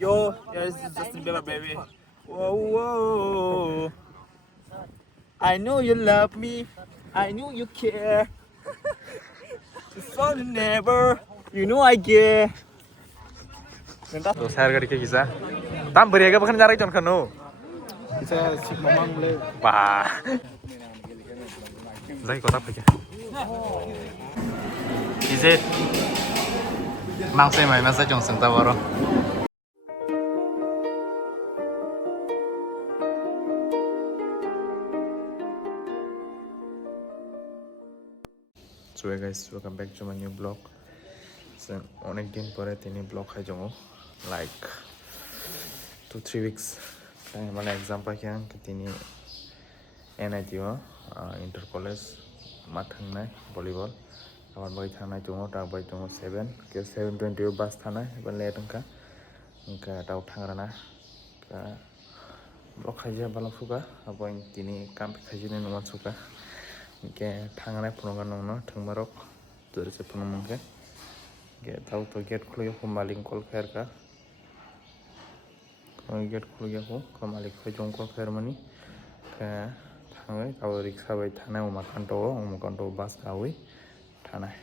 Yo, yeah, this is Justin Bieber, baby. Whoa, whoa. I know you love me. I know you care. It's only never. You know I care. तो सायर गाड़ी के किसा ताम बरिया का बखन जा रही जन खनो किसा सिक mamang le. बा जाय कोता फैके इजे मांसे माय मासे जं संता बरो So hey guys, welcome back to my new vlog. So অনেক দিন পরে তিনি ব্লগ খাই যাবো like 2-3 weeks মানে एग्जाम पाखियां তিনি NIT इंटर कॉलेज मा थांनाय भलिबल आबार बाय थांनाय दङ दा बाय दङ 7 के 7:20 बास थानाय एबा लेट ओंखा ओंखा दाव थांग्राना का ब्लग खाइजा बाला फुगा आबाय तिनि काम खाइजिने नङा सुका के थांनाय फुनगा नङनो थंमारक दरसे फुनमंके के दाव तो गेट खुलियो मालिक कल खायर का गेट खुलियो को मालिक फै जं कल खायर मनि का थाङै आव रिक्सा बाय थानाय उमाकान्त बास गावै थानाय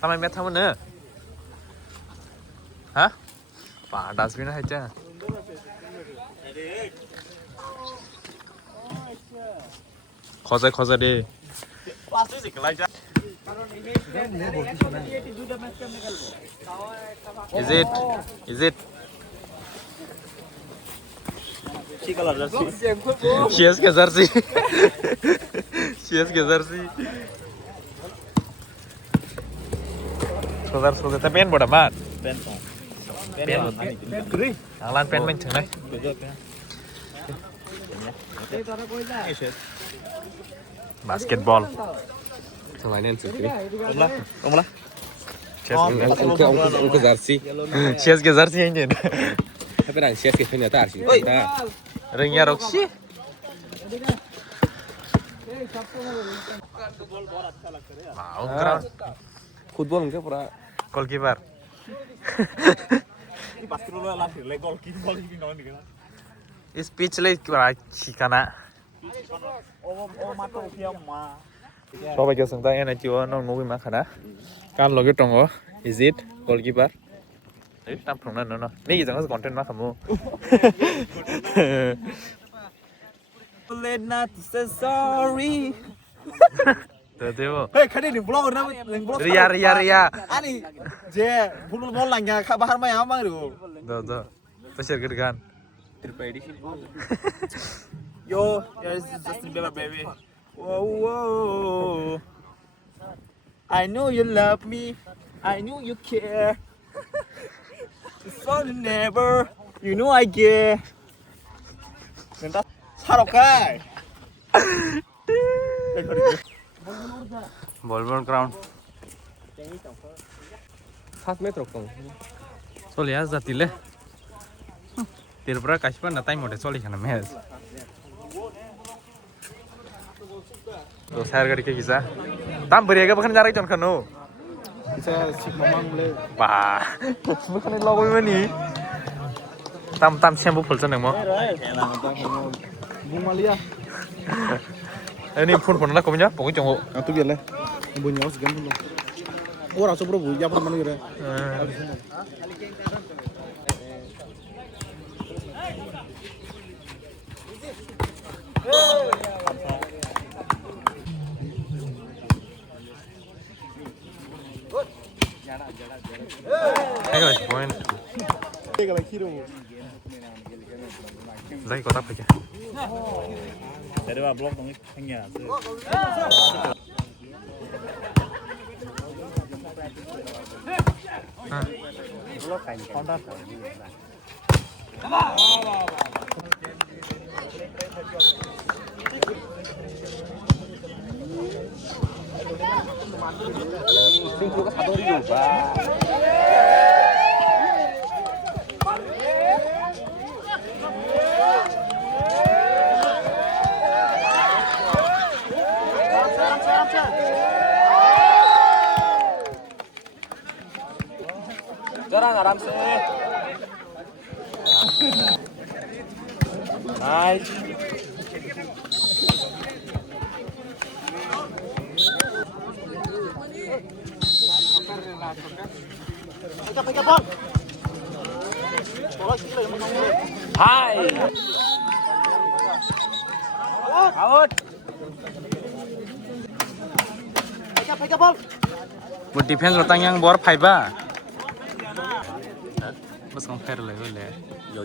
Tama met thamu ne ha pa dustbin hai cha khoja de is it She color jersey. CSK jersey CSK jersey Sogar ta pen boda mat Pen. anglan pen men thang nai basketball Mainan sendiri. Omla. Untuk jersey. CSK jersey engine Tapi orang CSK punya tar sih. ringya roksi wow keren Football enggak pura. goalkeeper Ini pasti lo lah le goalkeeper ini speech le kira khikana Oh mata ukia ma. সবাইকে সঙ্গে NIT নং নবি মা খানা কান লগে দङ is it goalkeeper এই তাম ফংনা ন नै जों कन्टेन्ट मा खामु Let not to say sorry. देबो Hey, kadi ni blog na blog. Riya Ani je football ball langnya ka bahar ma ya ma ru. दो pacer गदगान Yo, yeah, this is Justin Bieber, baby. Whoa, whoa. I know you love me. I know you care. It's only never. You know I care. Minta sarokai. बॉलबॉल ground 4 meter kong. सोलिया जातिले तिरपुरा कासिपा ना time मथे सोलि खाना match तो सायर गाड़ी के किसा ताम बरिया का बखन जा रही जन खनो Bisa si mamang le. बा बखन लगै मनि ताम सेम्पू फुलछ नमो Bumalia. अनि फोन ला कमिnya pokoknya jongo Atu biar le. Bunyi os gan dulu. Ora sobro bu ya mana kira. Hey guys, point. Kalau kira mu. Zai kota apa ya? Dari bawah blok dong hanya. Blok kain kontak. 핑크가 사돌이로 봐. Jalan आराम से nice हाय out một defense tăng yang bor phải ba bớt không fair lại với lẽ Yo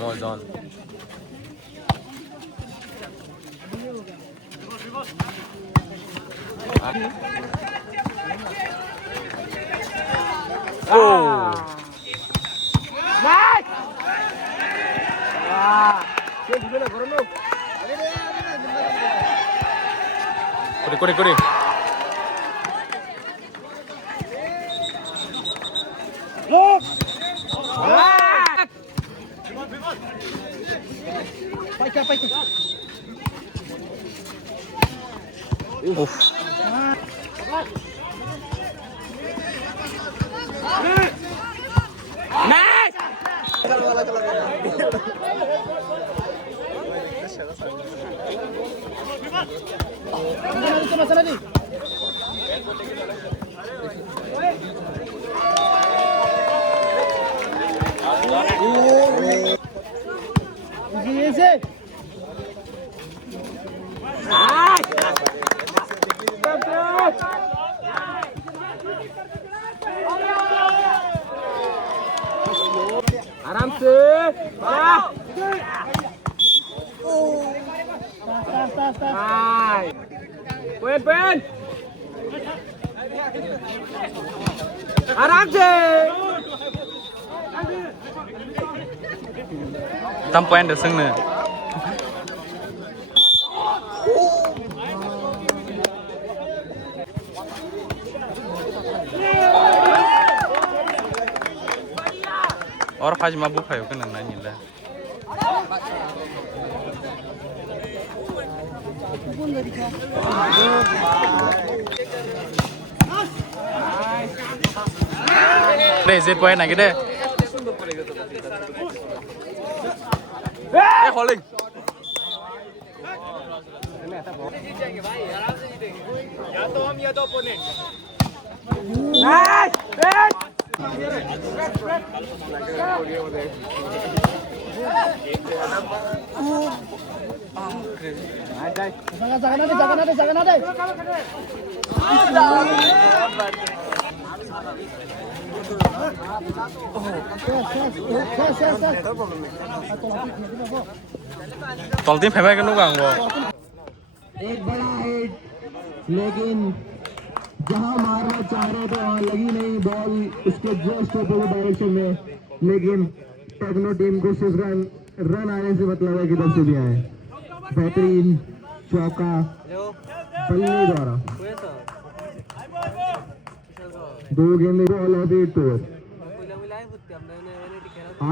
mo John. oh kuri kuri Uff. आराम से pen आराम से Tam point được sưng nè. और फाज माबू फायो के नंगा निला. Đây Z point này cái đây. ए होलिंग या तो हम या तो opponent Toàn team phải bay cái lúc gần rồi. एक बड़ा हिट लेकिन जहां मारना चाह रहे थे वहां लगी नहीं बॉल उसके जस्ट अपोजिट डायरेक्शन में लेकिन टेक्नो टीम को सिर्फ रन आने से मतलब है किधर से भी आए बेहतरीन चौका बल्ले द्वारा 2 गेंद बॉल ऑफ 8 ओवर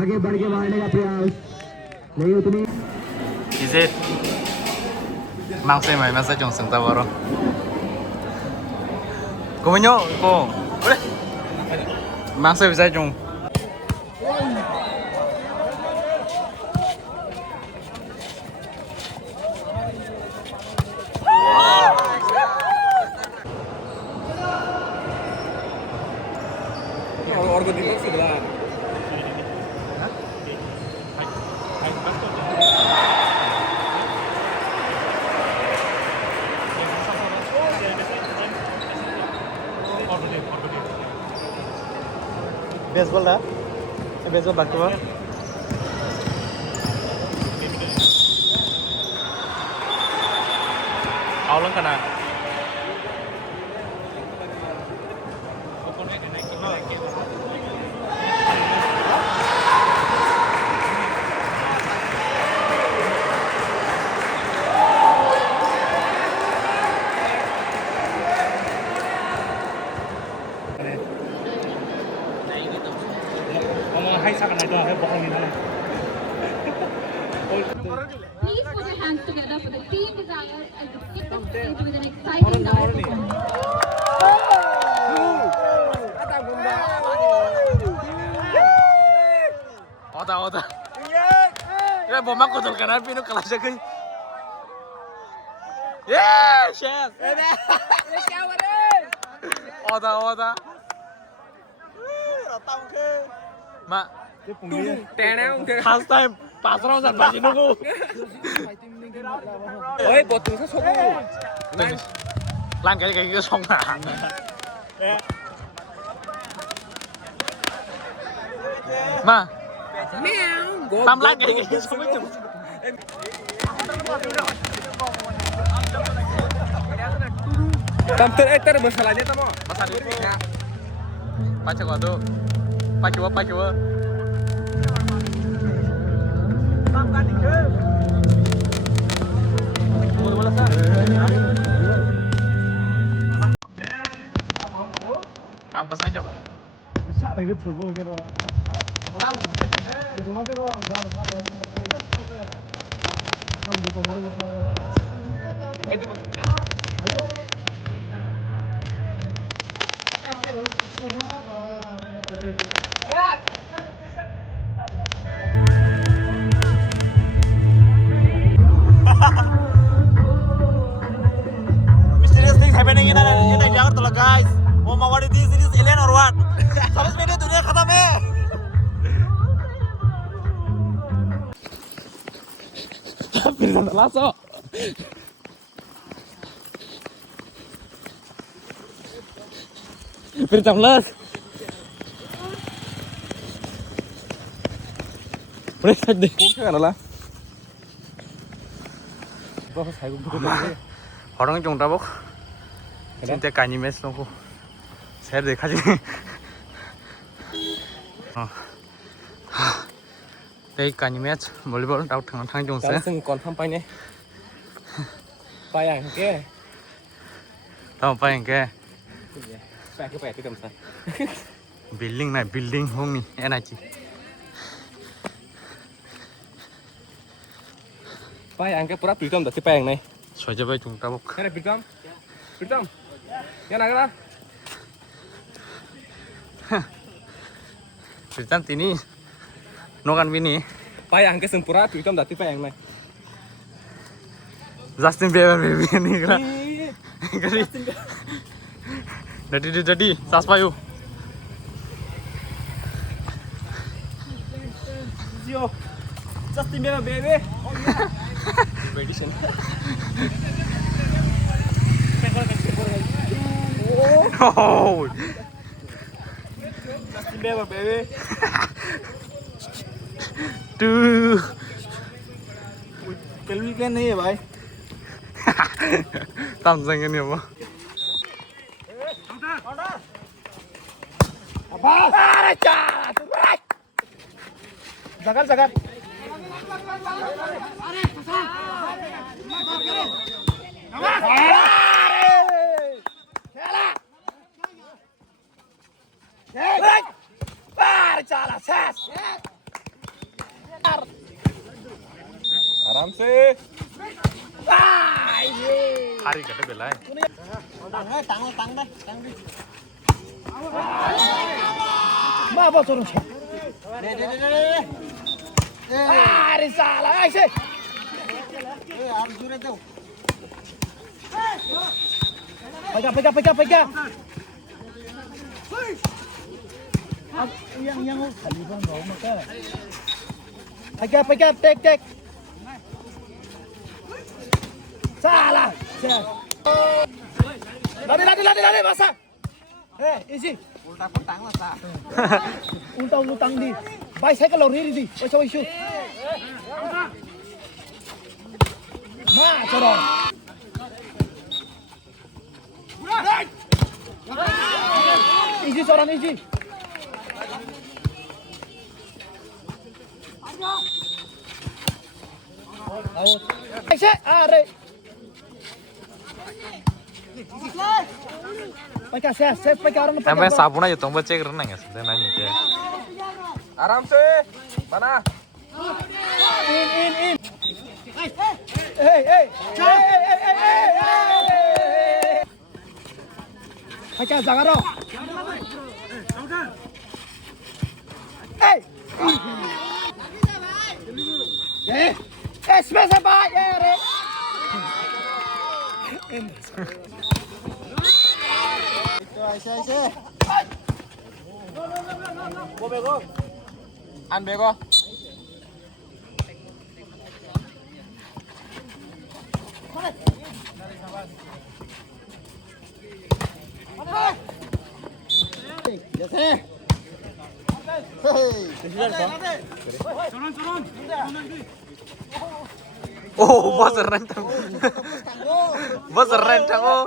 आगे बढ़ के मारने का प्रयास नहीं उतनी Z mang xe mày mang xe chồng sừng tao vào rồi. Cô mới nhớ cô. Mang xe về xe chồng. और को दिक्कत से बता बेसबॉल है बेसबॉल बाकी बार Áo lưng cả nào. Please put your hands together for the team Desire as they kick the stage with an exciting live performance. Oda. Ya bomba kotor kanan pinu kalah jagai. Yes, yes. Oda. Mak. First time pas round sampai sini ku. Oi, potong sa sobo. Lang kali ke song na. Ma. Tam lang kali ke song itu. Tam masalahnya tamo. Masa dulu. Pakai kado. Pakai wa. Apa saja? Mysterious things happening in Jakarta, guys. Oh my, what is this? It is alien or what? समझ में नहीं दुनिया खत्म है. Lasso. Pritam las. Pritam deh. Bukan lah. Bapak saya bukan. Orang yang tabok. Cinta kani mes noko. Saya देखा जी. Đây kani match volleyball đào thằng Jong Saya se. sing confirm pai ne. Pai yang ke. Tao phải cái Pai ke pai pritam sa. building này building hong ni energy. Pai yang ke pura pritam dah si pai yang này. Soalnya bayi jong tabok. Yang pritam. Pritam. Yang nak lah. Pritam tini. Nokan bini. Pai yang ke sempura pritam dah si pai yang này. Justin Bieber baby ni kira. Jadi sas payu. Yo, Justin Bieber baby. Edition. Oh. Justin Bieber baby. Tuh. Calculate नहीं है भाई. Tamseng ini apa? Zakat. आराम से. Hari gede belai. Ma apa turun sih? Ari salah, ay sih. Pegang. Yang kaliban mau maka. Pegang, tek. Salah. Lari masa. Easy. Ultang di. Bicycle lori di. Ocho isu. Ma, corong. Easy seorang easy. Ayo. Are. Pakai saya pakai orang Sampai sabun aja tombol cek renang ya, sebenarnya nanya आराम से बना Acha, Zagaro. Hey! Space ba? Yeah, Go Bego. An Bego. Yes, sir. Oh, bos rentang. Bos rentang oh.